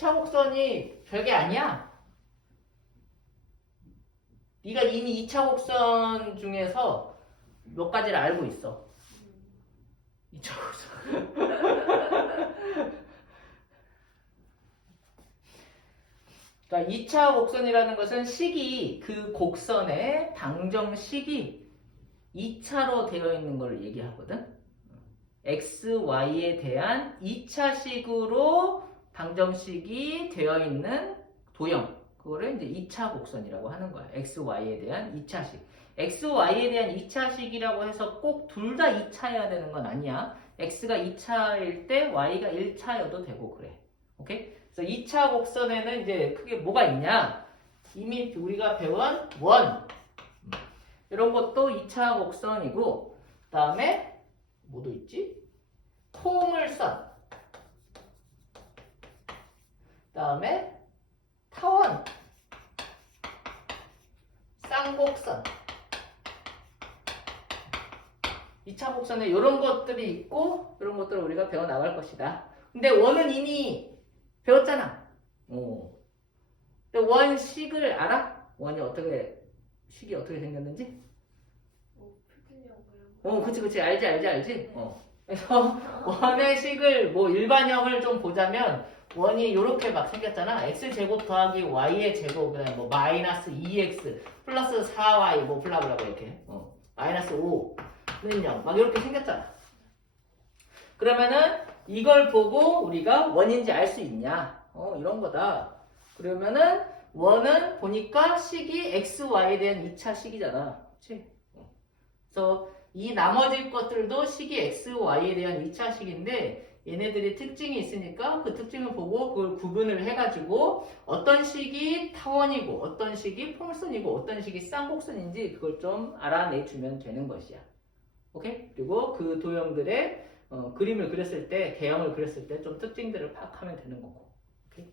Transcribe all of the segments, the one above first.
2차 곡선이 별게 아니야. 네가 이미 2차 곡선 중에서 몇 가지를 알고 있어. 2차 곡선. 그러니까 2차 곡선이라는 것은 식이, 그 곡선의 방정식이 2차로 되어 있는 걸 얘기하거든. x, y에 대한 2차식으로 방정식이 되어 있는 도형. 그거를 이제 2차 곡선이라고 하는 거야. x, y에 대한 2차식. x, y에 대한 2차식이라고 해서 꼭 둘 다 2차여야 되는 건 아니야. x가 2차일 때 y가 1차여도 되고 그래. 오케이? 그래서 2차 곡선에는 이제 크게 뭐가 있냐? 이미 우리가 배운 원. 이런 것도 2차 곡선이고, 그 다음에 뭐도 있지? 포물선. 그 다음에 타원. 쌍곡선. 2차 곡선에 이런 것들이 있고, 이런 것들을 우리가 배워 나갈 것이다. 근데 원은 이미 배웠잖아. 근데 원식을 알아? 원이 어떻게, 식이 어떻게 생겼는지? 그치. 알지. 그래서 원의 식을, 뭐 일반형을 좀 보자면, 원이 이렇게 막 생겼잖아. x제곱 더하기 y의 제곱, 그다음에 뭐 마이너스 2x 플러스 4y 뭐 블라블라블 이렇게, 마이너스 5는 0, 막 이렇게 생겼잖아. 그러면은 이걸 보고 우리가 원인지 알 수 있냐? 이런 거다. 그러면은 원은 보니까 식이 x, y에 대한 2차 식이잖아. 그치? 그래서 이 나머지 것들도 식이 x, y에 대한 2차 식인데 얘네들이 특징이 있으니까 그 특징을 보고 그걸 구분을 해가지고 어떤 식이 타원이고 어떤 식이 포물선이고 어떤 식이 쌍곡선인지 그걸 좀 알아내주면 되는 것이야. 오케이? 그리고 그 도형들의 그림을 그렸을 때, 개형을 그렸을 때 좀 특징들을 파악하면 되는 거고. 오케이?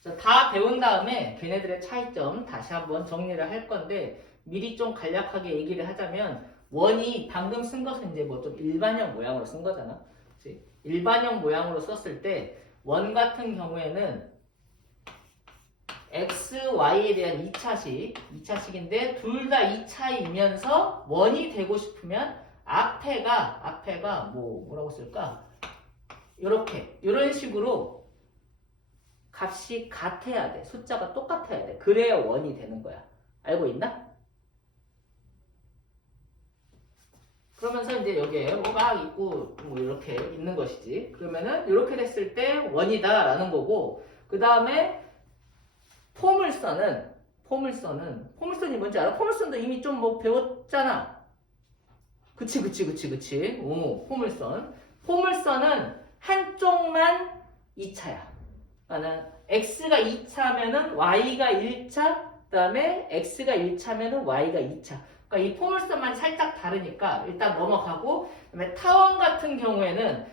자, 다 배운 다음에 걔네들의 차이점 다시 한번 정리를 할 건데 미리 좀 간략하게 얘기를 하자면 원이 방금 쓴 것은 이제 뭐 좀 일반형 모양으로 쓴 거잖아. 그치? 일반형 모양으로 썼을 때 원 같은 경우에는 x, y에 대한 2차식인데 둘 다 2차이면서 원이 되고 싶으면 앞에가 뭐라고 쓸까? 이런 식으로 값이 같아야 돼. 숫자가 똑같아야 돼. 그래야 원이 되는 거야. 알고 있나? 그러면서 이제 여기에 뭐가 있고 뭐 이렇게 있는 것이지. 그러면은 이렇게 됐을 때 원이다라는 거고, 그 다음에 포물선이 뭔지 알아? 포물선도 이미 좀 뭐 배웠잖아. 그치. 포물선은 한쪽만 2차야. 그러니까 x가 2차면은 y가 1차, 그 다음에 x가 1차면은 y가 2차. 그러니까 이 포물선만 살짝 다르니까 일단 넘어가고, 그다음에 타원 같은 경우에는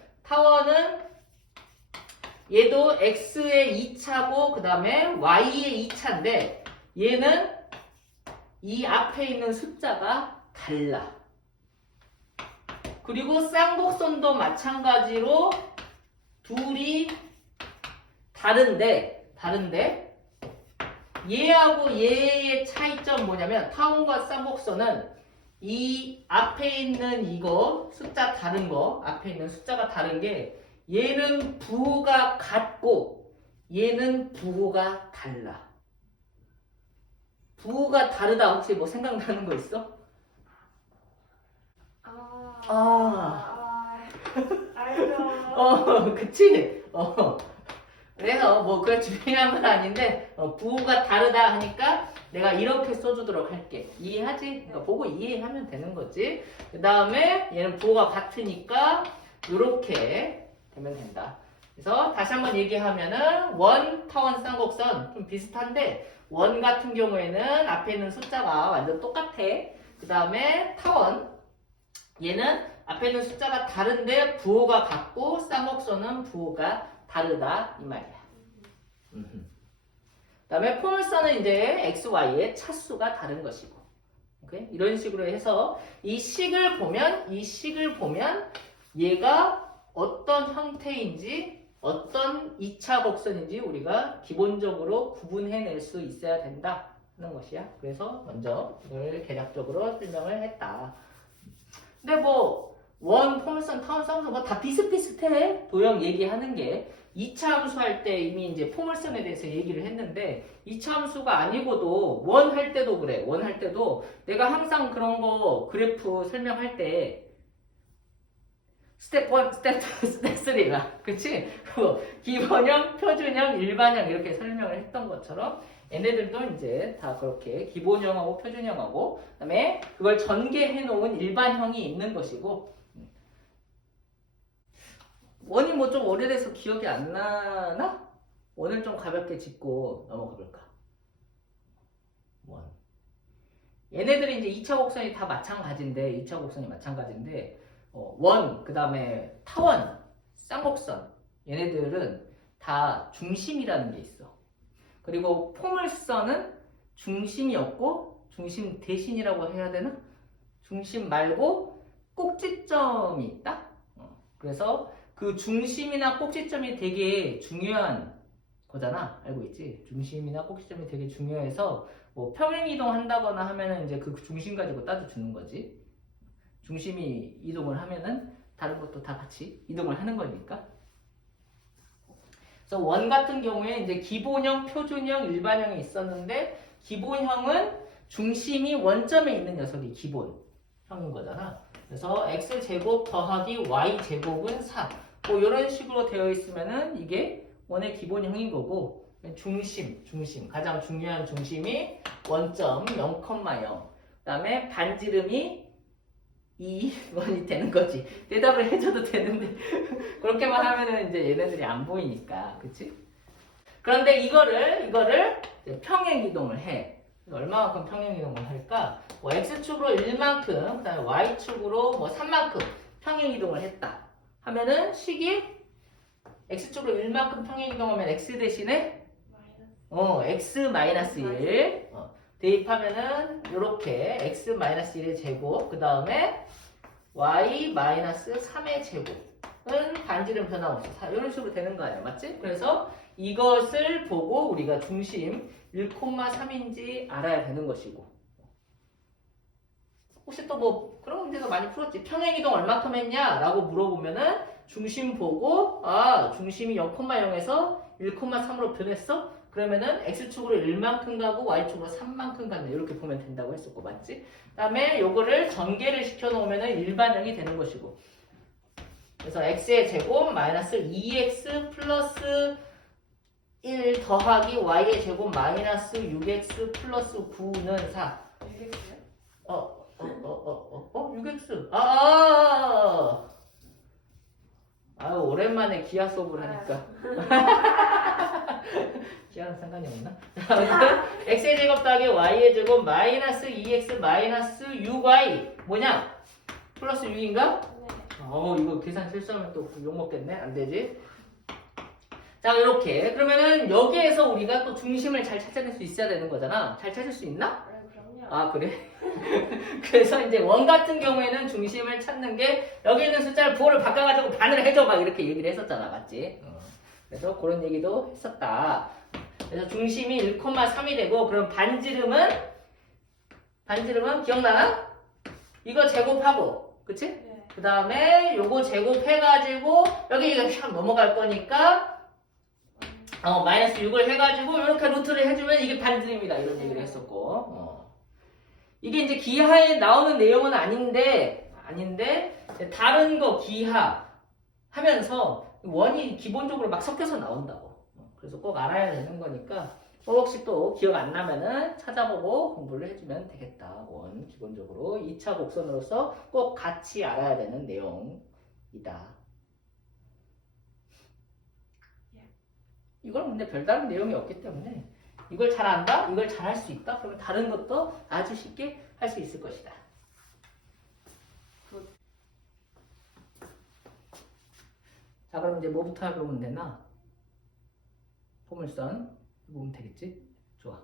얘도 x의 2차고 그 다음에 y의 2차인데 얘는 이 앞에 있는 숫자가 달라. 그리고 쌍곡선도 마찬가지로 둘이 다른데 얘하고 얘의 차이점 뭐냐면 타원과 쌍곡선은 이 앞에 있는 이거 숫자 다른 거, 앞에 있는 숫자가 다른 게 얘는 부호가 같고 얘는 부호가 달라. 부호가 다르다. 혹시 뭐 생각나는 거 있어? 알죠. 그치? 그래서 뭐 그게 중요한 건 아닌데 부호가 다르다 하니까 내가 이렇게 써주도록 할게. 이해하지? 그러니까 보고 이해하면 되는 거지. 그 다음에 얘는 부호가 같으니까 이렇게 되면 된다. 그래서 다시 한번 얘기하면은 원, 타원, 쌍곡선 좀 비슷한데 원 같은 경우에는 앞에 있는 숫자가 완전 똑같아. 그 다음에 타원, 얘는 앞에 있는 숫자가 다른데 부호가 같고 쌍곡선은 부호가 다르다 이 말이야. 그 다음에 포물선은 이제 x, y의 차수가 다른 것이고. 오케이? 이런 식으로 해서 이 식을 보면 얘가 어떤 형태인지 어떤 2차 곡선인지 우리가 기본적으로 구분해낼 수 있어야 된다 하는 것이야. 그래서 먼저 이걸 개략적으로 설명을 했다. 근데 뭐 원, 포물선, 타운스 함수 뭐 다 비슷비슷해. 도형 얘기하는 게 2차 함수 할 때 이미 이제 포물선에 대해서 얘기를 했는데 2차 함수가 아니고도 원 할 때도 그래. 원 할 때도 내가 항상 그런 거 그래프 설명할 때 스텝 1, 스텝 2, 스텝 3가 그치? 기본형, 표준형, 일반형 이렇게 설명을 했던 것처럼 얘네들도 이제 다 그렇게 기본형하고 표준형하고 그다음에 그걸 전개해 놓은 일반형이 있는 것이고 원이 뭐 좀 오래돼서 기억이 안 나나? 원을 좀 가볍게 짚고 넘어가 볼까? 원. 얘네들이 이제 2차 곡선이 다 마찬가지인데 2차 곡선이 마찬가지인데 원, 그 다음에 타원, 쌍곡선 얘네들은 다 중심이라는 게 있어. 그리고 포물선은 중심이 없고 중심 대신이라고 해야 되나? 중심 말고 꼭지점이 있다. 그래서 그 중심이나 꼭지점이 되게 중요한 거잖아. 알고 있지? 중심이나 꼭지점이 되게 중요해서 뭐 평행이동 한다거나 하면은 이제 그 중심 가지고 따져주는 거지. 중심이 이동을 하면은 다른 것도 다 같이 이동을 하는 거니까. 그래서 원 같은 경우에 이제 기본형, 표준형, 일반형이 있었는데 기본형은 중심이 원점에 있는 녀석이 기본형인 거잖아. 그래서 x제곱 더하기 y제곱은 4. 뭐 이런 식으로 되어 있으면은 이게 원의 기본형인 거고 중심, 가장 중요한 중심이 원점 0,0. 그 다음에 반지름이 2원이 되는 거지. 대답을 해줘도 되는데 그렇게만 하면은 이제 얘네들이 안 보이니까, 그치? 그런데 이거를 이제 평행 이동을 해. 얼마만큼 평행 이동을 할까? 뭐 x축으로 1만큼, 그다음에 y축으로 뭐 3만큼 평행 이동을 했다. 하면은 식이 x축으로 1만큼 평행 이동하면 x 대신에 x-1 대입하면은 이렇게 x-1의 제곱, 그 다음에 y-3의 제곱은 반지름 변함없이 이런 식으로 되는 거 아니야, 맞지? 그래서 이것을 보고 우리가 중심 1,3인지 알아야 되는 것이고, 혹시 또 뭐 그런 문제도 많이 풀었지. 평행이동 얼마큼 했냐? 라고 물어보면은 중심 보고 중심이 0,0에서 1,3으로 변했어? 그러면은 x축으로 1만큼 가고 y축으로 3만큼 가네. 이렇게 보면 된다고 했었고, 맞지? 그 다음에 요거를 전개를 시켜놓으면은 일반형이 되는 것이고, 그래서 x의 제곱 마이너스 2x 플러스 1 더하기 y의 제곱 마이너스 6x 플러스 9는 4. 6x. 아유, 오랜만에 기하 수업을 하니까. 기하는 상관이 없나? x의 제곱 더하기 y의 제곱 마이너스 2x 마이너스 6y. 뭐냐? 플러스 6인가? 네. 이거 계산 실수하면 또 욕먹겠네? 안 되지? 자, 이렇게. 그러면은 여기에서 우리가 또 중심을 잘 찾아낼 수 있어야 되는 거잖아. 잘 찾을 수 있나? 그럼요. 그래? 그래서 이제 원 같은 경우에는 중심을 찾는 게 여기 있는 숫자를 부호를 바꿔가지고 반을 해줘 막 이렇게 얘기를 했었잖아, 맞지? 그래서 그런 얘기도 했었다. 그래서 중심이 1,3이 되고, 그럼 반지름은 기억나나? 이거 제곱하고, 그치? 네. 그 다음에 요거 제곱해가지고 여기 이거 샥 넘어갈 거니까 마이너스 6을 해가지고 이렇게 루트를 해주면 이게 반지름이다, 이런 얘기를 했었고, 이게 이제 기하에 나오는 내용은 아닌데 다른 거 기하 하면서 원이 기본적으로 막 섞여서 나온다고. 그래서 꼭 알아야 되는 거니까 혹시 또 기억 안 나면은 찾아보고 공부를 해주면 되겠다. 원 기본적으로 2차 곡선으로서 꼭 같이 알아야 되는 내용이다. 이걸 근데 별다른 내용이 없기 때문에 이걸 잘 안다? 이걸 잘 할 수 있다? 그러면 다른 것도 아주 쉽게 할 수 있을 것이다. 자, 그럼 이제 뭐부터 해보면 되나? 포물선 보면 되겠지? 좋아.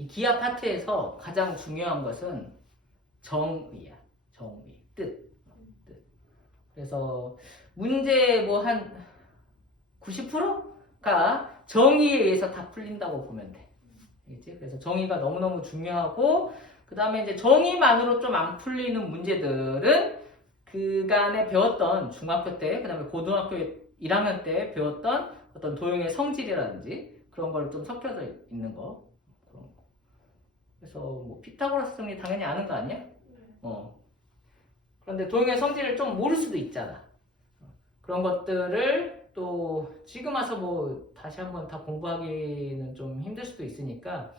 이 기하 파트에서 가장 중요한 것은 정의야. 정의. 뜻. 그래서 문제 뭐 한 90%가 정의에 의해서 다 풀린다고 보면 돼. 알겠지? 그래서 정의가 너무너무 중요하고, 그 다음에 이제 정의만으로 좀 안 풀리는 문제들은 그간에 배웠던 중학교 때, 그 다음에 고등학교 1학년 때 배웠던 어떤 도형의 성질이라든지 그런 걸 좀 섞여져 있는 거. 그런 거. 그래서 뭐 피타고라스 정리 당연히 아는 거 아니야? 그런데 도형의 성질을 좀 모를 수도 있잖아. 그런 것들을 또 지금 와서 뭐 다시 한번 다 공부하기는 좀 힘들 수도 있으니까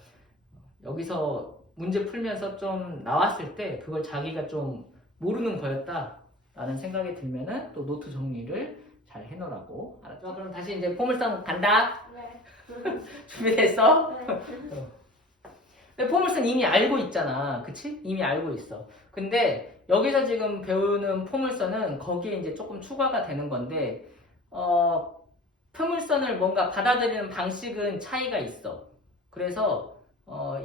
여기서 문제 풀면서 좀 나왔을 때 그걸 자기가 좀 모르는 거였다 라는 생각이 들면은 또 노트 정리를 잘 해놓으라고. 알았죠? 그럼 다시 이제 포물선 간다. 네. 준비됐어? 네. 근데 포물선 이미 알고 있잖아. 그치? 이미 알고 있어. 근데 여기서 지금 배우는 포물선은 거기에 이제 조금 추가가 되는 건데, 포물선을 뭔가 받아들이는 방식은 차이가 있어. 그래서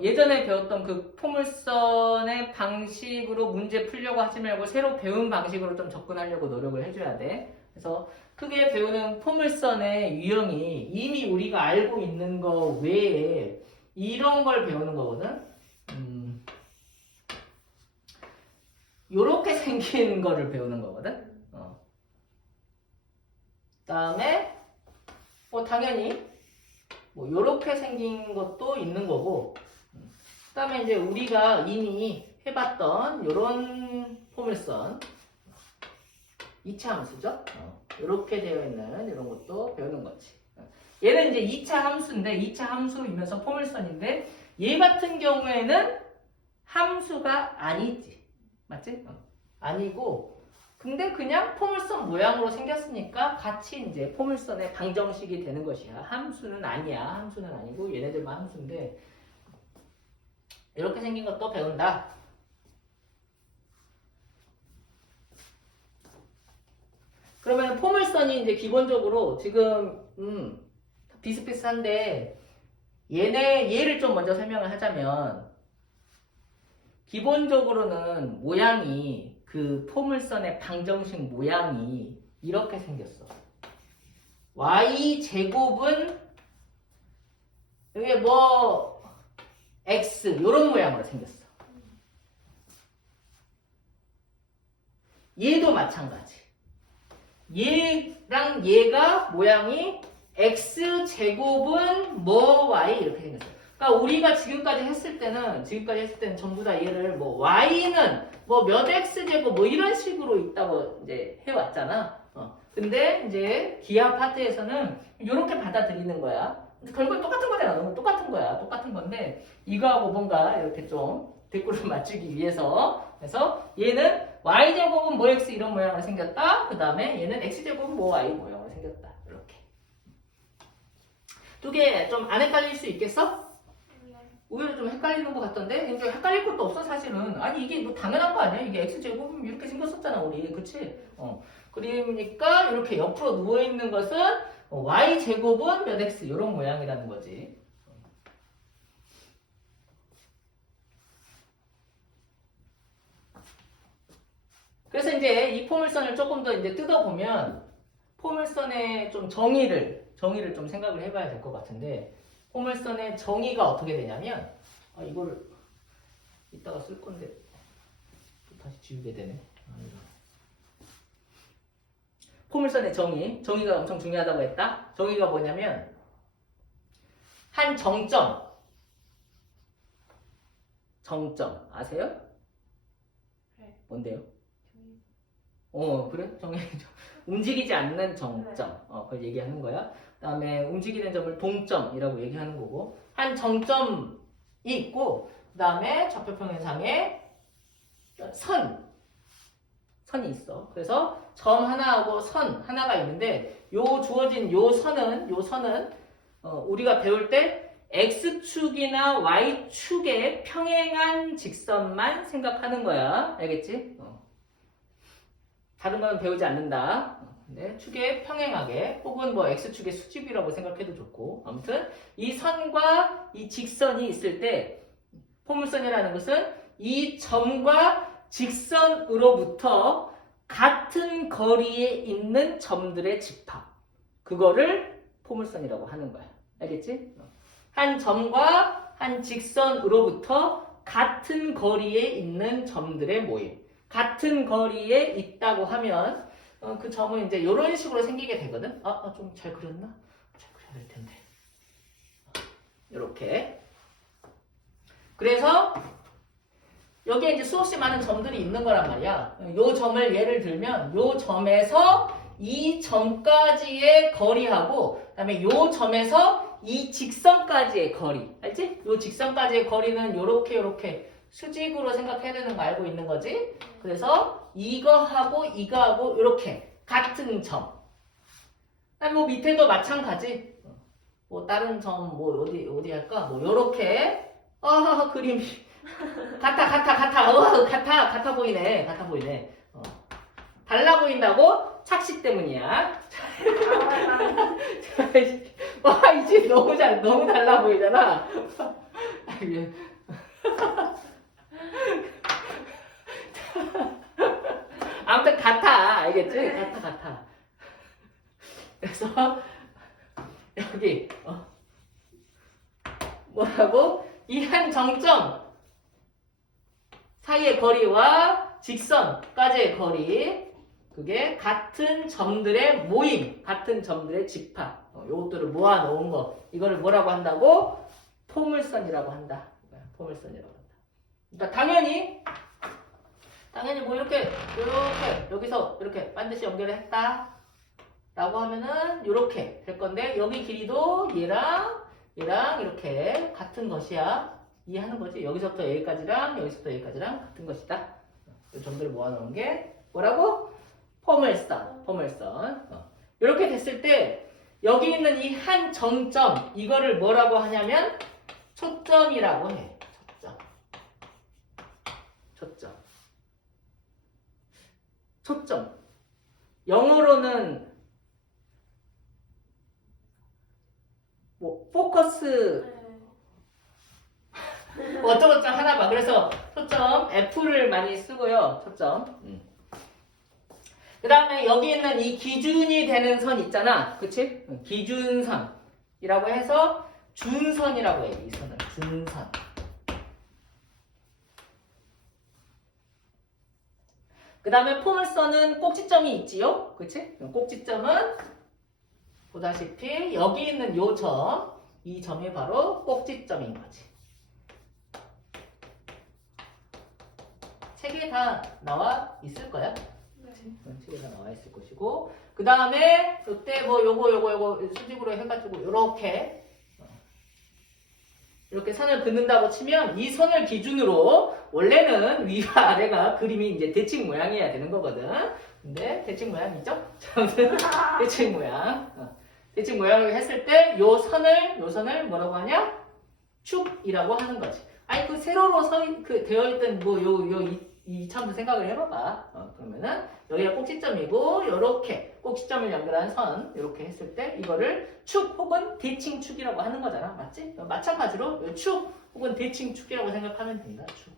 예전에 배웠던 그 포물선의 방식으로 문제 풀려고 하지 말고 새로 배운 방식으로 좀 접근하려고 노력을 해줘야 돼. 그래서 크게 배우는 포물선의 유형이 이미 우리가 알고 있는 거 외에 이런 걸 배우는 거거든. 요렇게 생긴 거를 배우는 거거든. 그다음에 뭐 당연히 뭐 요렇게 생긴 것도 있는 거고, 그다음에 이제 우리가 이미 해봤던 요런 포물선 2차 함수죠. 요렇게 되어 있는 이런 것도 배우는 거지. 얘는 이제 2차 함수인데 2차 함수이면서 포물선인데 얘 같은 경우에는 함수가 아니지. 맞지? 아니고 근데 그냥 포물선 모양으로 생겼으니까 같이 이제 포물선의 방정식이 되는 것이야. 함수는 아니야. 함수는 아니고 얘네들만 함수인데 이렇게 생긴 것도 배운다. 그러면 포물선이 이제 기본적으로 지금 비슷비슷한데 얘를 좀 먼저 설명을 하자면 기본적으로는 모양이 그 포물선의 방정식 모양이 이렇게 생겼어. y제곱은 여기 뭐 x 이런 모양으로 생겼어. 얘도 마찬가지. 얘랑 얘가 모양이 x제곱은 뭐 y 이렇게 생겼어. 그러니까 우리가 지금까지 했을 때는 전부 다 얘를 뭐 y는 뭐 몇 x제곱 뭐 이런 식으로 있다고 이제 해왔잖아. 근데 이제 기하 파트에서는 이렇게 받아들이는 거야. 결국은 똑같은 거잖아. 너무 똑같은 거야. 똑같은 건데 이거하고 뭔가 이렇게 좀 대꾸를 맞추기 위해서, 그래서 얘는 y제곱은 뭐 x 이런 모양으로 생겼다. 그 다음에 얘는 x제곱은 뭐 y 모양으로 생겼다. 이렇게 두 개 좀 안 헷갈릴 수 있겠어? 오히려 좀 헷갈리는 것 같던데? 이제 헷갈릴 것도 없어 사실은. 아니 이게 뭐 당연한 거 아니야? 이게 x제곱 이렇게 생겼었잖아 우리. 그치? 그러니까 이렇게 옆으로 누워있는 것은 y제곱은 몇 x 이런 모양이라는 거지. 그래서 이제 이 포물선을 조금 더 이제 뜯어보면 포물선의 좀 정의를 좀 생각을 해봐야 될 것 같은데, 포물선의 정의가 어떻게 되냐면, 이걸 이따가 쓸 건데 또 다시 지우게 되네. 포물선의 정의가 엄청 중요하다고 했다. 정의가 뭐냐면 한 정점 아세요? 네. 뭔데요? 그래? 움직이지 않는 정점. 그걸 얘기하는 거야. 그 다음에 움직이는 점을 동점이라고 얘기하는 거고, 한 정점이 있고, 그 다음에 좌표평행상에 선이 있어. 그래서 점 하나하고 선 하나가 있는데, 주어진 요 선은 우리가 배울 때 x축이나 y축에 평행한 직선만 생각하는 거야. 알겠지? 다른 거는 배우지 않는다. 네, 축에 평행하게, 혹은 뭐 x축의 수직이라고 생각해도 좋고, 아무튼 이 선과 이 직선이 있을 때 포물선이라는 것은 이 점과 직선으로부터 같은 거리에 있는 점들의 집합. 그거를 포물선이라고 하는 거야. 알겠지? 한 점과 한 직선으로부터 같은 거리에 있는 점들의 모임. 같은 거리에 있다고 하면 그 점은 이제 이런 식으로 생기게 되거든. 좀 잘 그렸나? 잘 그려야 될 텐데. 이렇게. 그래서 여기에 이제 수없이 많은 점들이 있는 거란 말이야. 요 점을 예를 들면 요 점에서 이 점까지의 거리하고 그다음에 요 점에서 이 직선까지의 거리. 알지? 요 직선까지의 거리는 요렇게 수직으로 생각해야 되는 거 알고 있는 거지? 그래서 이거하고 이거하고 요렇게 같은 점. 그다음에 뭐 밑에도 마찬가지. 뭐 다른 점 뭐 어디 할까? 뭐 요렇게 그림이 같아 보이네. 달라 보인다고? 착시 때문이야. 와, 이제 너무 달라 보이잖아. 아무튼 같아. 알겠지? 같아. 그래서 여기 뭐라고? 이 한 정점 사이의 거리와 직선까지의 거리, 그게 같은 점들의 모임, 같은 점들의 집합, 요것들을 모아놓은 거, 이거를 뭐라고 한다고? 포물선이라고 한다. 포물선이라고 한다. 그러니까 당연히 뭐 이렇게 여기서 이렇게 반드시 연결을 했다 라고 하면은 이렇게 될 건데, 여기 길이도 얘랑 이렇게 같은 것이야. 이해하는 거지? 여기서부터 여기까지랑 같은 것이다. 이 점들을 모아놓은 게 뭐라고? 포물선. 이렇게 됐을 때 여기 있는 이 한 정점, 이거를 뭐라고 하냐면 초점이라고 해. 초점. 영어로는 뭐 포커스 어쩌고저쩌고 하나 봐. 그래서 초점 F를 많이 쓰고요. 초점. 그 다음에 여기 있는 이 기준이 되는 선 있잖아. 그치? 기준선이라고 해서 준선이라고 해. 이 선을 준선. 그 다음에 포물선은 꼭지점이 있지요. 그치? 꼭지점은 보다시피 여기 있는 요 점, 이 점이 바로 꼭지점인 거지. 책에 다 나와 있을 거야. 책에 다 나와 있을 것이고, 그 다음에 이때 뭐 요거 수직으로 해가지고 이렇게 선을 긋는다고 치면 이 선을 기준으로 원래는 위와 아래가 그림이 이제 대칭 모양이어야 되는 거거든. 근데 대칭 모양이죠? 대칭 모양. 대칭 모양을 했을 때 요 선을 뭐라고 하냐? 축이라고 하는 거지. 아니 그 세로로 되어 있던 뭐 이 참도 생각을 해봐봐. 그러면은 여기가 꼭지점이고 요렇게 꼭지점을 연결한 선 이렇게 했을 때 이거를 축 혹은 대칭축이라고 하는 거잖아. 맞지? 마찬가지로 축 혹은 대칭축이라고 생각하면 된다. 축.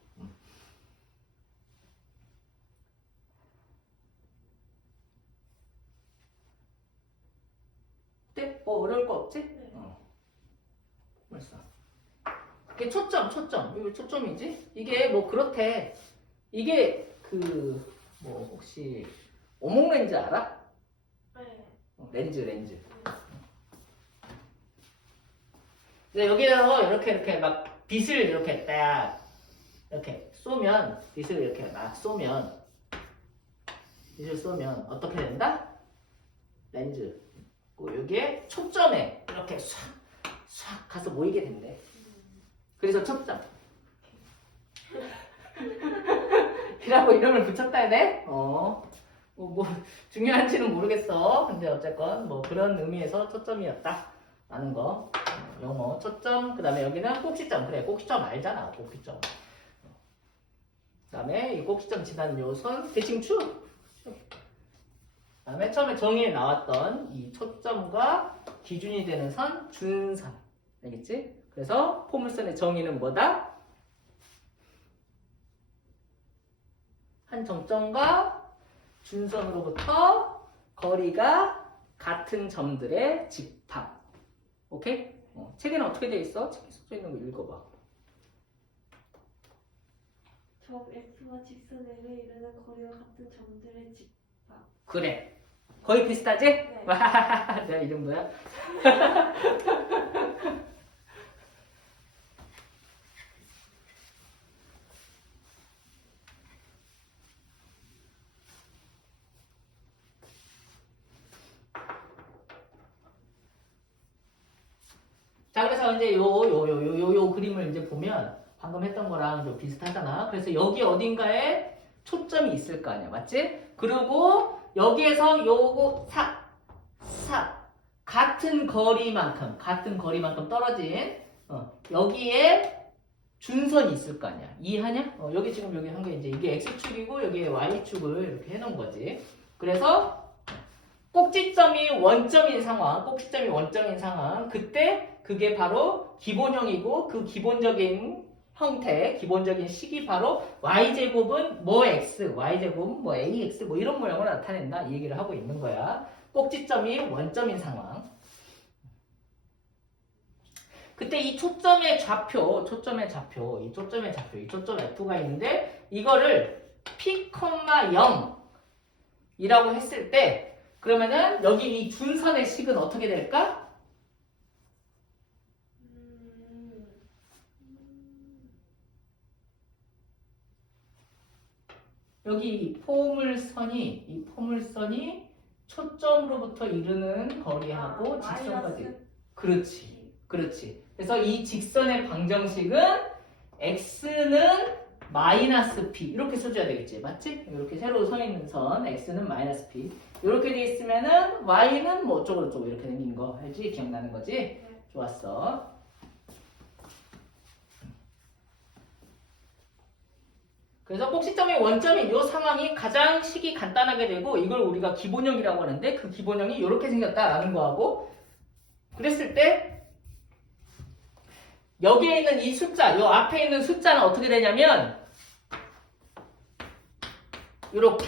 어때? 뭐 어려울 거 없지? 벌써. 이게 초점. 이거 초점이지? 이게 뭐 그렇대. 이게 뭐 혹시 오목 렌즈 알아? 렌즈. 근데 여기에서 이렇게 막 빛을 이렇게 딱 이렇게 쏘면 빛을 이렇게 막 쏘면 어떻게 된다? 렌즈. 여기에 초점에 이렇게 싹 가서 모이게 된대. 그래서 초점. 이라고 이름을 붙였다 해야 돼? 뭐 중요한지는 모르겠어. 근데 어쨌건 뭐 그런 의미에서 초점이었다 라는 거. 영어 초점. 그 다음에 여기는 꼭지점. 그래, 꼭지점 알잖아. 꼭지점. 그 다음에 이 꼭지점 지난 요 선 대칭축. 그 다음에 처음에 정의에 나왔던 이 초점과 기준이 되는 선 준선. 알겠지? 그래서 포물선의 정의는 뭐다? 한 점점과 준선으로부터 거리가 같은 점들의 집합. 오케이? 책에는 어떻게 돼 있어? 책에 써져 있는 거 읽어봐. 점 F와 직선에게 이르는 거리와 같은 점들의 집합. 그래. 거의 비슷하지? 네. 와, 내가 이름 뭐야? 자, 그래서 이제 요 그림을 이제 보면 방금 했던 거랑 좀 비슷하잖아. 그래서 여기 어딘가에 초점이 있을 거 아니야. 맞지? 그리고 여기에서 요거 같은 거리만큼 떨어진 여기에 준선이 있을 거 아니야. 이해하냐? 여기 지금 여기 한 게 이제 이게 X축이고 여기에 Y축을 이렇게 해놓은 거지. 그래서 꼭지점이 원점인 상황, 그때 그게 바로 기본형이고 그 기본적인 형태, 기본적인 식이 바로 y제곱은 뭐 x, y제곱은 뭐 ax 뭐 이런 모양을 나타낸다 이 얘기를 하고 있는 거야. 꼭지점이 원점인 상황. 그때 이 초점의 좌표, 이 초점 f가 있는데 이거를 p, 0이라고 했을 때 그러면은 여기 이 준선의 식은 어떻게 될까? 여기 이 포물선이 초점으로부터 이르는 거리하고 직선까지. 그렇지. 그래서 이 직선의 방정식은 x는 마이너스 p 이렇게 써줘야 되겠지, 맞지? 이렇게 새로 서 있는 선 x는 마이너스 p 이렇게 돼 있으면은 y는 뭐 어쩌고 이렇게 생긴 거 알지? 기억나는 거지? 네. 좋았어. 그래서 꼭지점이 원점인 이 상황이 가장 식이 간단하게 되고 이걸 우리가 기본형이라고 하는데 그 기본형이 이렇게 생겼다라는 거하고 그랬을 때 여기에 있는 이 숫자, 요 앞에 있는 숫자는 어떻게 되냐면 이렇게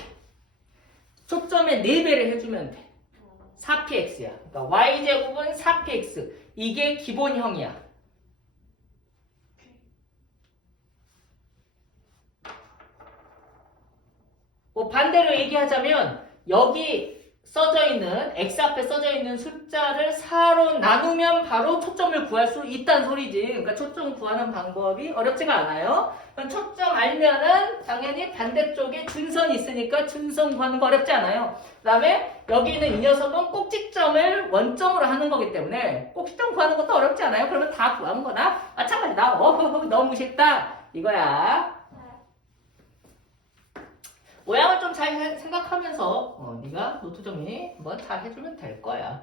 초점의 4배를 해주면 돼. 4px야. 그러니까 y제곱은 4px. 이게 기본형이야. 뭐 반대로 얘기하자면 여기 써져 있는 x 앞에 써져 있는 숫자를 4로 나누면 바로 초점을 구할 수 있다는 소리지. 그러니까 초점 구하는 방법이 어렵지가 않아요. 그럼 초점 알면은 당연히 반대쪽에 준선이 있으니까 준선 구하는 거 어렵지 않아요. 그 다음에 여기 있는 이 녀석은 꼭지점을 원점으로 하는 거기 때문에 꼭지점 구하는 것도 어렵지 않아요. 그러면 다 구한 거나 마찬가지다. 너무 쉽다 이거야. 모양을 좀 잘 생각하면서 네가 노트 정리 한번 잘 해주면 될 거야.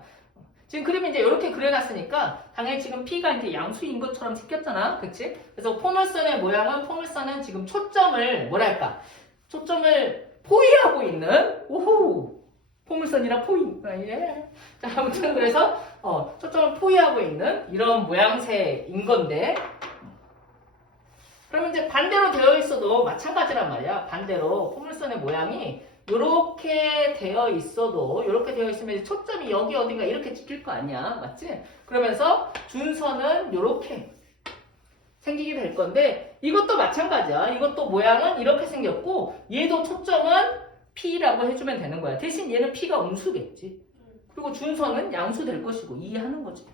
지금 그림이 이제 이렇게 그려놨으니까 당연히 지금 P가 이제 양수인 것처럼 생겼잖아, 그치? 그래서 포물선은 지금 초점을 초점을 포위하고 있는 포물선이라 예. 자, 아무튼 그래서 초점을 포위하고 있는 이런 모양새인 건데. 그러면 이제 반대로 되어 있어도 마찬가지란 말이야. 반대로 포물선의 모양이 이렇게 되어 있으면 초점이 여기 어딘가 이렇게 찍힐 거 아니야. 맞지? 그러면서 준선은 이렇게 생기게 될 건데 이것도 마찬가지야. 이것도 모양은 이렇게 생겼고 얘도 초점은 P라고 해주면 되는 거야. 대신 얘는 P가 음수겠지. 그리고 준선은 양수 될 것이고 이해하는 거지.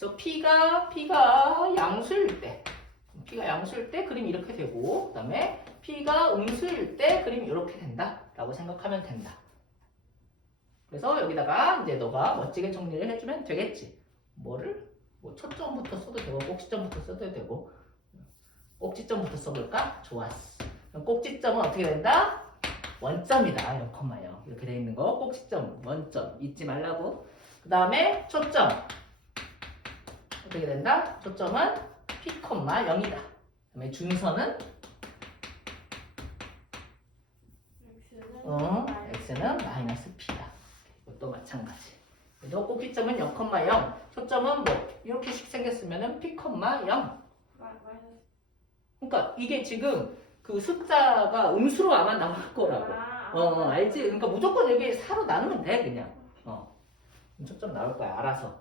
그래서 P가 양수일 때 그림이 이렇게 되고 그 다음에 P가 음수일 때 그림이 이렇게 된다 라고 생각하면 된다. 그래서 여기다가 이제 너가 멋지게 정리를 해주면 되겠지. 뭐 초점부터 써도 되고 꼭지점부터 써도 되고 꼭지점부터 써볼까? 좋았어. 그럼 꼭지점은 어떻게 된다? 원점이다. 0,0 이렇게 돼 있는 거 꼭지점 원점 잊지 말라고. 그 다음에 초점 어떻게 된다? 초점은 P, 0이다. 그 다음에 준선은 X는 마이너스 P다. 이것도 마찬가지. 그래도 꼭지점은 0,0. 초점은 뭐 이렇게 식 생겼으면 P, 0. 마이너스 그러니까 이게 지금 그 숫자가 음수로 아마 나올 거라고. 알지? 그러니까 무조건 여기 4로 나누면 돼, 그냥. 초점 나올 거야, 알아서.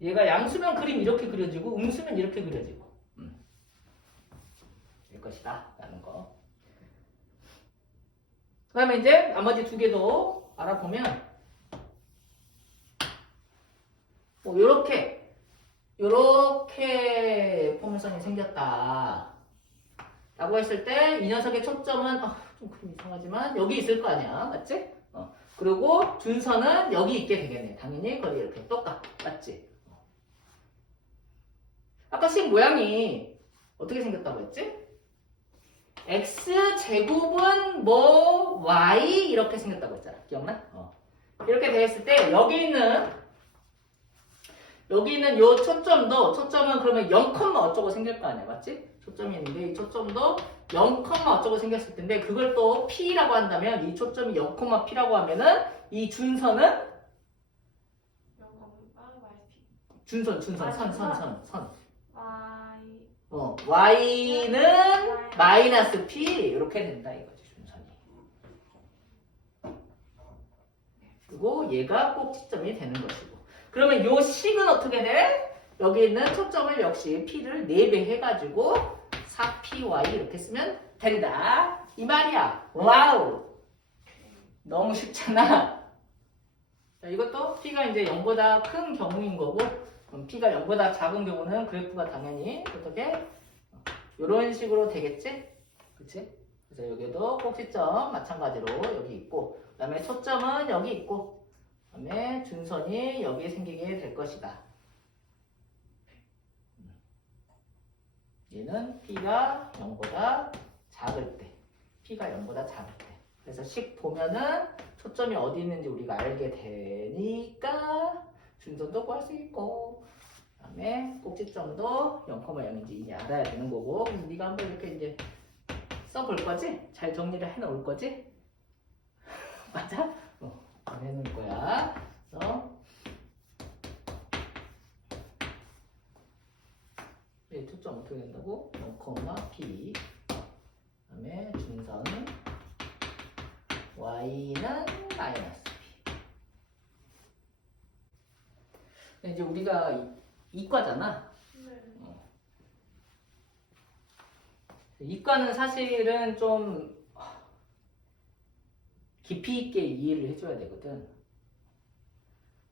얘가 양수면 그림 이렇게 그려지고, 음수면 이렇게 그려지고. 될 것이다, 라는 거. 그 다음에 이제 나머지 두 개도 알아보면, 뭐, 요렇게 포물선이 생겼다. 라고 했을 때, 이 녀석의 초점은, 좀 그림 이상하지만, 여기 있을 거 아니야. 맞지? 그리고 준선은 여기 있게 되겠네. 당연히 거리 이렇게 똑같. 맞지? 아까 식 모양이 어떻게 생겼다고 했지? x제곱은 뭐 y 이렇게 생겼다고 했잖아. 기억나? 이렇게 되었을 때 여기 있는 요 초점은 그러면 0, 어쩌고 생길 거 아니야. 맞지? 초점이 있는데 이 초점도 0, 어쩌고 생겼을 텐데 그걸 또 P라고 한다면 이 초점이 0, P라고 하면은 이 준선은 준선 선 Y는 마이너스 P 이렇게 된다 이거지 준선이. 그리고 얘가 꼭지점이 되는 것이고 그러면 요 식은 어떻게 돼? 여기 있는 초점을 역시 P를 4배 해가지고 4PY 이렇게 쓰면 된다. 이 말이야. 와우. 너무 쉽잖아. 자, 이것도 P가 이제 0보다 큰 경우인 거고 P가 0보다 작은 경우는 그래프가 당연히 어떻게? 이런 식으로 되겠지? 그치? 그래서 여기도 꼭지점 마찬가지로 여기 있고 그 다음에 초점은 여기 있고 그 다음에 준선이 여기에 생기게 될 것이다. 얘는 P가 0보다 작을 때 P가 0보다 작을 때 그래서 식 보면은 초점이 어디 있는지 우리가 알게 되니까 준선도 구할 수 있고 그 다음에 꼭지점도 0,0인지 이제 알아야 되는 거고 그럼 네가 한번 이렇게 이제 써볼 거지? 잘 정리를 해놓을 거지? 맞아? 해놓을 거야. 그래서 초점 어떻게 된다고? 0,P 그 다음에 준선 Y는 마이너스 P 이제 우리가 이과잖아. 이과는 사실은 좀 깊이 있게 이해를 해줘야 되거든.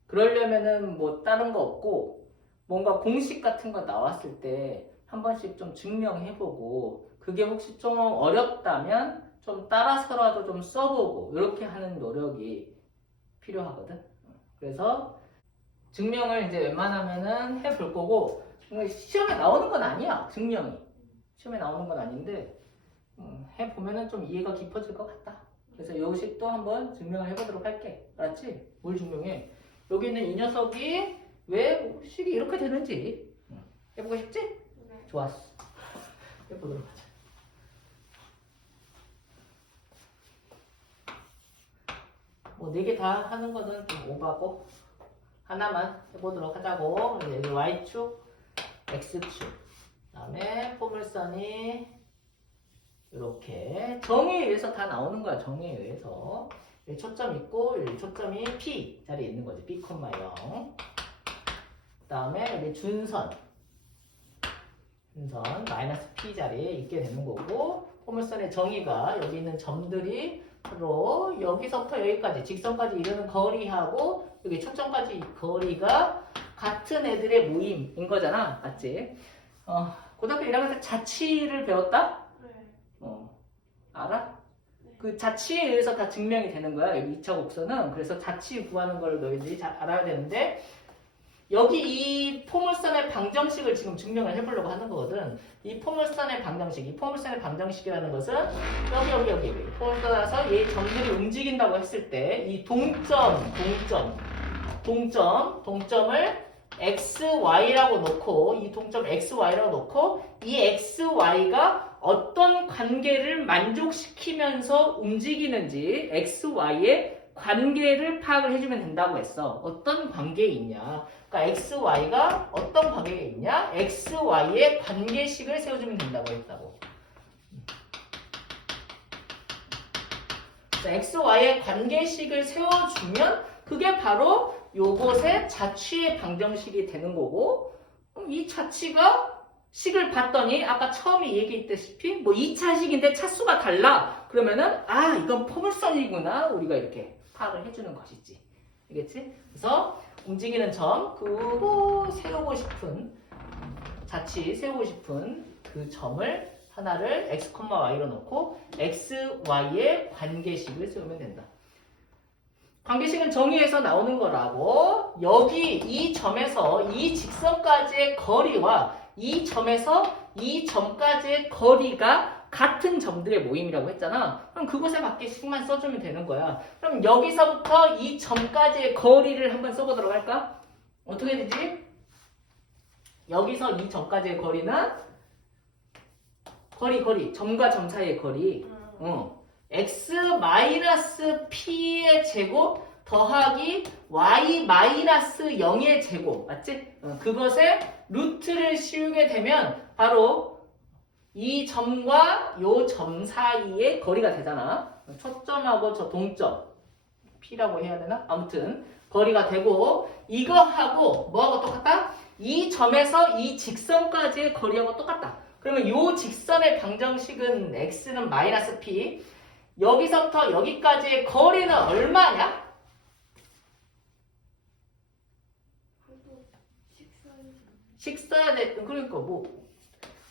그러려면은 뭐 다른 거 없고 뭔가 공식 같은 거 나왔을 때 한 번씩 좀 증명해보고 그게 혹시 좀 어렵다면 좀 따라서라도 좀 써보고 이렇게 하는 노력이 필요하거든. 그래서 증명을 이제 웬만하면은 해볼 거고 시험에 나오는 건 아니야. 증명이 시험에 나오는 건 아닌데 해보면은 좀 이해가 깊어질 것 같다. 그래서 요 식도 한번 증명을 해보도록 할게. 알았지? 뭘 증명해? 여기 있는 이 녀석이 왜 식이 이렇게 되는지 해보고 싶지? 좋았어. 해보도록 하자. 뭐 4개 다 하는 거는 좀 오바고 하나만 해보도록 하자고. 여기 Y축, X축 그 다음에 포물선이 이렇게 정의에 의해서 다 나오는 거야. 정의에 의해서 여기 초점 있고 여기 초점이 P 자리에 있는 거지. P, 0 그 다음에 여기 준선 마이너스 P 자리에 있게 되는 거고 포물선의 정의가 여기 있는 점들이 바로 여기서부터 여기까지 직선까지 이르는 거리하고 여기 초점까지 거리가 같은 애들의 모임인 거잖아. 맞지? 고등학교 1학년 때 자치를 배웠다? 알아? 그 자치에 의해서 다 증명이 되는 거야. 여기 2차 곡선은. 그래서 자치 구하는 걸 너희들이 잘 알아야 되는데 여기 이 포물선의 방정식을 지금 증명을 해보려고 하는 거거든. 이 포물선의 방정식이라는 것은 여기 포물선에서 얘 점들이 움직인다고 했을 때 이 동점을 XY라고 놓고 이 동점 XY라고 놓고 이 XY가 어떤 관계를 만족시키면서 움직이는지 XY의 관계를 파악을 해주면 된다고 했어. 어떤 관계에 있냐. 그러니까 XY가 어떤 관계에 있냐. XY의 관계식을 세워주면 된다고 했다고. XY의 관계식을 세워주면 그게 바로 요것의 자취의 방정식이 되는 거고, 이 자취가 식을 봤더니 아까 처음에 얘기했다시피 뭐 2차식인데 차수가 달라 그러면은 아 이건 포물선이구나 우리가 이렇게 파악을 해주는 것이지. 알겠지? 그래서 움직이는 점 그거 세우고 싶은 자취 세우고 싶은 그 점을 하나를 x, y로 놓고 x, y의 관계식을 세우면 된다. 관계식은 정의에서 나오는 거라고. 여기 이 점에서 이 직선까지의 거리와 이 점에서 이 점까지의 거리가 같은 점들의 모임이라고 했잖아. 그럼 그곳에 맞게 식만 써주면 되는 거야. 그럼 여기서부터 이 점까지의 거리를 한번 써보도록 할까? 어떻게 되지? 여기서 이 점까지의 거리는 거리 점과 점 사이의 거리 x-p의 제곱 더하기 y-0의 제곱 맞지? 그것에 루트를 씌우게 되면 바로 이 점과 요 점 사이의 거리가 되잖아. 첫 점하고 저 동점 P라고 해야 되나? 아무튼 거리가 되고 이거하고 뭐하고 똑같다? 이 점에서 이 직선까지의 거리하고 똑같다. 그러면 요 직선의 방정식은 x는 마이너스 p 여기서부터 여기까지의 거리는 얼마냐? 식 써야 돼. 그러니까 뭐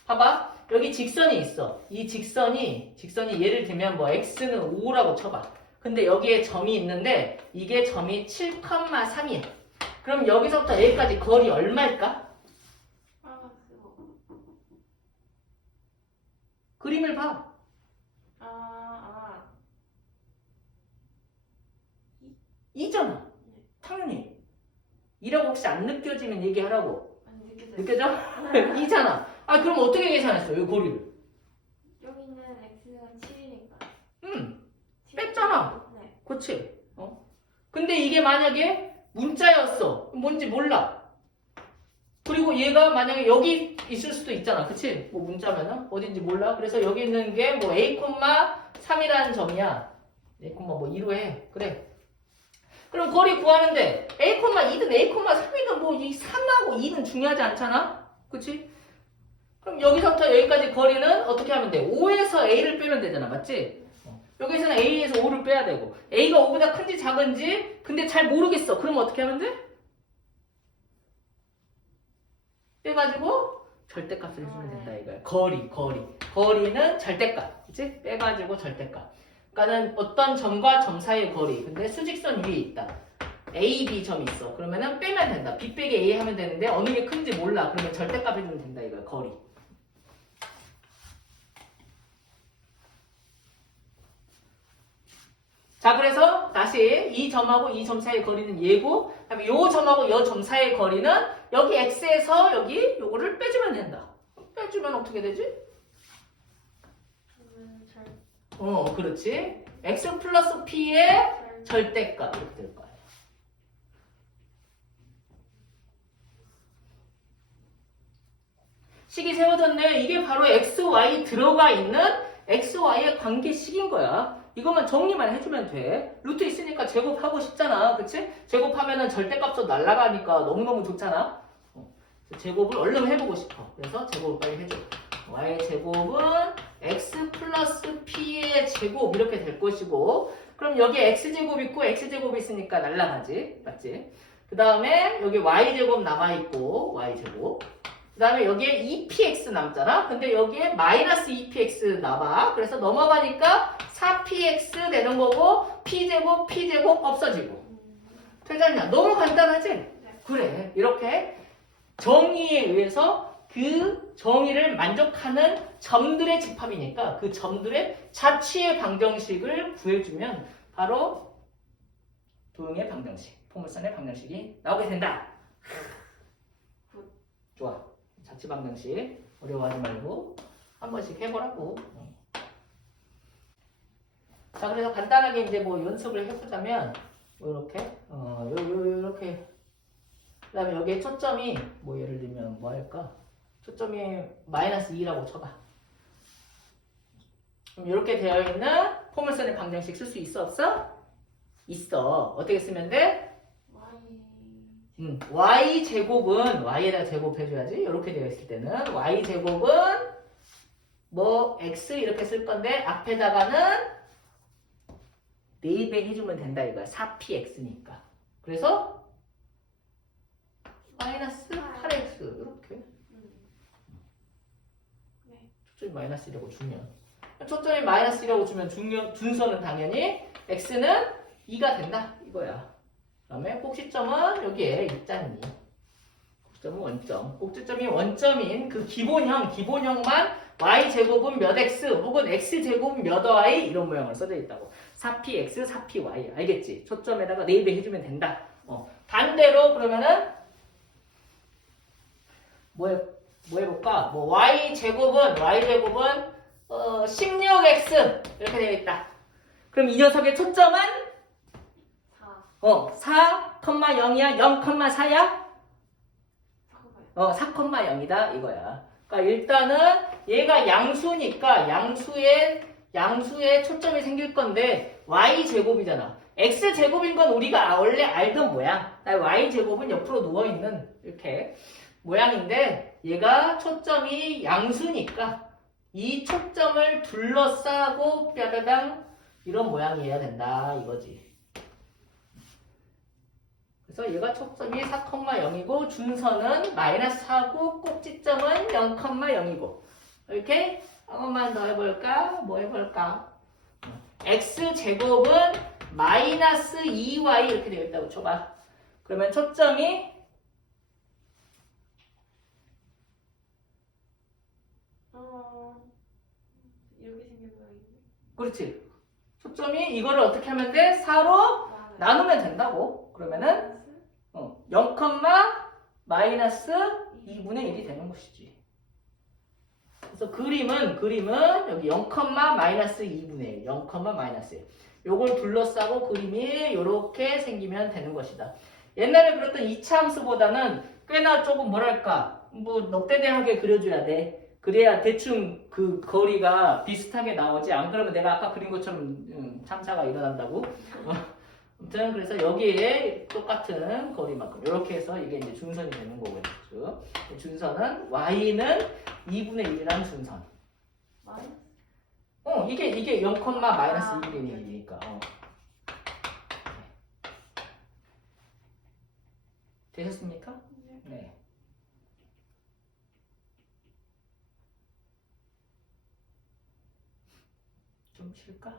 봐봐 여기 직선이 있어. 이 직선이 예를 들면 뭐 x는 5라고 쳐봐. 근데 여기에 점이 있는데 이게 점이 7,3이야. 그럼 여기서부터 여기까지 거리 얼마일까? 그림을 봐. 이잖아. 당연히. 이라고 혹시 안 느껴지면 얘기하라고. 느껴져? 이잖아. 아 그럼 어떻게 계산했어? 이 거리를. 여기는 x가 7이니까. 뺐잖아. 네. 그치? 근데 이게 만약에 문자였어. 뭔지 몰라. 그리고 얘가 만약에 여기 있을 수도 있잖아. 그치? 뭐 문자면은 어딘지 몰라. 그래서 여기 있는 게 뭐 a,3이라는 점이야. a, 뭐 2로 해. 그래. 그럼 거리 구하는데 a,2든 a,3이든 뭐 이 3하고 2는 중요하지 않잖아? 그치? 그럼 여기서부터 여기까지 거리는 어떻게 하면 돼? 5에서 a를 빼면 되잖아. 맞지? 여기서는 a에서 5를 빼야 되고 a가 5보다 큰지 작은지 근데 잘 모르겠어. 그럼 어떻게 하면 돼? 빼가지고 절대값을 해주면 된다 이거야. 거리는 절대값. 그치? 빼가지고 절대값. 그러니까는 어떤 점과 점 사이의 거리. 근데 수직선 위에 있다. A, B 점이 있어. 그러면은 빼면 된다. B 빼기 A 하면 되는데 어느 게 큰지 몰라. 그러면 절대값 해주면 된다 이거야. 거리. 자 그래서 다시 이 점하고 이 점 사이의 거리는 얘고 그다음에 요 점하고 요 점 사이의 거리는 여기 x에서 여기 요거를 빼주면 된다. 빼주면 어떻게 되지? 그렇지. x 플러스 p의 절대값 이렇게 될 거야. 식이 세워졌네. 이게 바로 xy 들어가 있는 xy의 관계식인 거야. 이것만 정리만 해주면 돼. 루트 있으니까 제곱하고 싶잖아. 그치? 제곱하면은 절대값도 날아가니까 너무너무 좋잖아. 제곱을 얼른 해보고 싶어. 그래서 제곱을 빨리 해줘. y의 제곱은 x 플러스 p의 제곱 이렇게 될 것이고 그럼 여기 x제곱 있고 x제곱 있으니까 날아가지. 맞지? 그 다음에 여기 y제곱 남아있고 y제곱 그 다음에 여기에 2px 남잖아. 근데 여기에 마이너스 2px 남아. 그래서 넘어가니까 4px 되는 거고 p제곱 없어지고 되잖냐. 너무 간단하지? 그래. 이렇게 정의에 의해서 그 정의를 만족하는 점들의 집합이니까 그 점들의 자취의 방정식을 구해주면 바로 도형의 방정식, 포물선의 방정식이 나오게 된다. 좋아. 자취 방정식 어려워하지 말고 한 번씩 해보라고. 자, 그래서 간단하게 이제 뭐 연습을 해보자면, 요렇게, 요렇게. 그 다음에 여기에 초점이, 뭐 예를 들면 뭐 할까? 초점이 마이너스 2라고 쳐봐. 그럼 이렇게 되어 있는 포물선의 방정식 쓸 수 있어, 없어? 있어. 어떻게 쓰면 돼? y 제곱은 y에다 제곱해줘야지. 이렇게 되어 있을 때는 y 제곱은 뭐 x 이렇게 쓸 건데 앞에다가는 4배 해주면 된다 이거야. 4px니까. 그래서 마이너스 8x 이렇게. 초점이 마이너스 1이라고 주면 초점이 마이너스 1이라고 주면 준선은 당연히 x는 2가 된다 이거야. 그 다음에 꼭지점은 여기에 있잖니. 꼭지점은 원점. 꼭지점이 원점인 그 기본형만 y제곱은 몇 x 혹은 x제곱은 몇 y 이런 모양으로 써져 있다고. 4px, 4py. 알겠지? 초점에다가 4배 해주면 된다. 반대로 그러면은 뭐 해볼까? 뭐 y제곱은 16x 이렇게 되어 있다. 그럼 이 녀석의 초점은 4,0이야? 0,4야? 4,0이다 이거야. 그러니까 일단은 얘가 양수니까 양수에 초점이 생길 건데 y제곱이잖아. x제곱인 건 우리가 원래 알던 모양. y제곱은 옆으로 누워있는 이렇게 모양인데 얘가 초점이 양수니까 이 초점을 둘러싸고 뼈다당 이런 모양이어야 된다 이거지. 그래서 얘가 초점이 4,0이고 준선은 마이너스 4고 꼭지점은 0,0이고 이렇게 한 번만 더 해볼까? 뭐 해볼까? x제곱은 마이너스 2y 이렇게 되어 있다고 쳐봐. 그러면 초점이 이렇게 생긴 모양인데. 그렇지. 초점이 이거를 어떻게 하면 돼? 4로 나누면 된다고. 그러면은 0, 마이너스 2분의 1이 되는 것이지. 그래서 그림은 여기 0, 마이너스 2분의 1, 0, 마이너스 1. 요걸 둘러싸고 그림이 이렇게 생기면 되는 것이다. 옛날에 그렸던 2차 함수보다는 꽤나 조금 뭐랄까 뭐 넉대대하게 그려줘야 돼. 그래야 대충 그 거리가 비슷하게 나오지. 안 그러면 내가 아까 그린 것처럼 참사가 일어난다고. 아무튼 그래서 여기에 똑같은 거리만큼 이렇게 해서 이게 이제 준선이 되는 거겠죠. 준선은 y는 2분의 1이라는 준선. 이게 0, 마이너스 2분의 1이니까. 되셨습니까? 네. 좀 쉴까?